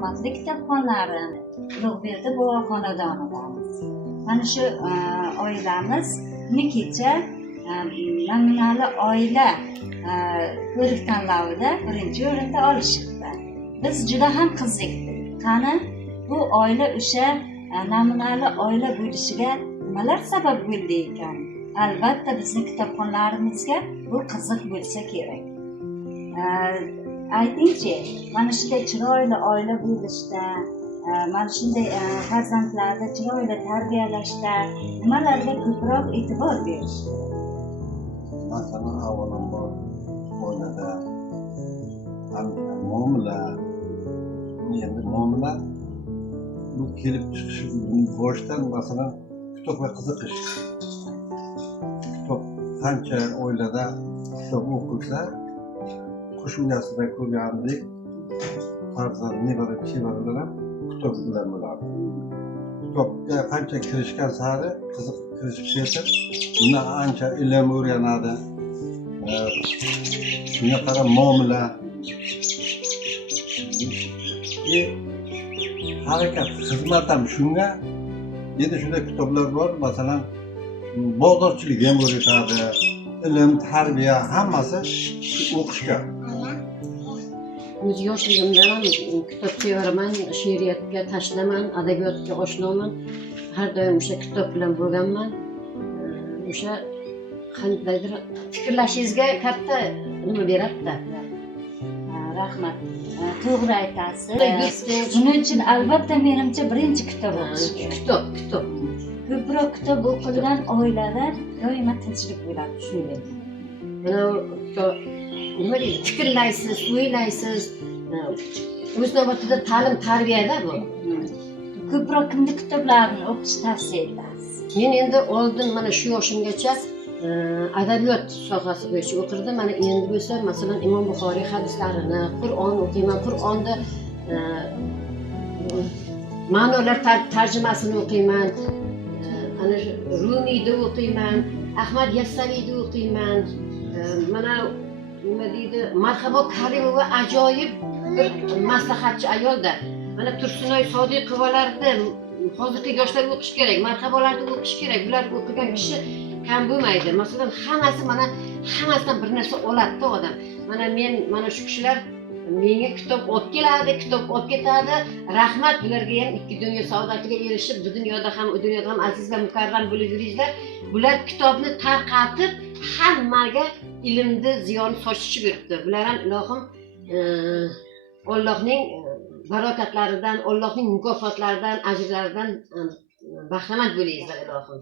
hurmatli kitobxonlari, Ulug'berdi bobo xonadonidamiz. Mana shu oilamiz kecha nominal oila ko'rik-tanlovida birinchi o'rinda olishibdi. Biz juda ham qiziqdik. Qani bu oila o'sha nominal oila bo'lishiga nimalar sabab bo'ldi ekan? Albatta bizning kitobxonlarimizga bu qiziq bo'lsa kerak. Aytingchi, mana shunday chiroyli oila bo'lishda, mana shunday farzandlarni chiroyli tarbiyalashda nimalarga ko'proq e'tibor berish kerak? Masalan, avvalambor oilada muomala, endi muomala bu kelib chiqish boshdan masalan kitobga qiziqish. Kitob qancha oilada kitob o'qilsa, qush uyasida ko'rgandek farzand nevara-chevaralar ham kitob bilan bo'ladi. Kitobga qancha kirishgan sari qiziq kirishib ketib, undan ancha ilm o'rganadi. Shunga qarab muomala, harakat, xizmat ham shunga. Endi shunday kitoblar bor, masalan, bozorchilik ham o'rgatadi, ilm, tarbiya hammasi o'qishga. O'z yoshligimdan kitob sevaraman, she'riyatga tashlaman, adabiyotga oshnoman. Har doim o'sha kitob bilan bo'lganman. O'sha qandaydir fikrlashingizga katta nima beradi-da. Rahmat. To'g'ri aytasiz. Buning uchun albatta menimcha birinchi kitob o'qish kerak. Kitob. Ko'proq kitob o'qilgan oilada doimo tinchlik bo'ladi, shunday. Mana nima deydi? Fikrlaysiz, o'ylaysiz. O'z navbatida ta'lim tarbiyada bu. Ko'proq kimning kitoblarini o'qishni tavsiya etasiz? Men endi oldin mana shu yoshimgacha adabiyot sohasi bo'yicha o'qirdim. Mana endi bo'lsa, masalan, Imom Buxoriy hadislarini, Qur'on o'qiyman. Qur'onda ma'nolar tarjimasini o'qiyman. Ana Rumiyni o'qiyman, Ahmad Yassaviyni o'qiyman. Mana nima deydi? Marhabo Karimova ajoyib bir maslahatchi ayolda. Mana Tursunoy Sodiqovalarni hozirgi yoshlar o'qish kerak, marhabolarni o'qish kerak. Bular o'qigan kishi kam bo'lmaydi. Masalan, hammasidan bir narsa oladi-da odam. Mana shu kishilar menga kitob olib keladi, kitob olib ketadi. Rahmat bularga ham ikki dunyo saodatiga erishib, bu dunyoda ham, u dunyoda ham aziz va mukarram bo'lib yuringlar. Bular kitobni tarqatib, hammaga ilmni ziyoni sochishib yuribdi. Bular ham ilohim Allohning barokatlaridan, Allohning mukofotlaridan, ajrlaridan bahramand bo'linglar ilohim.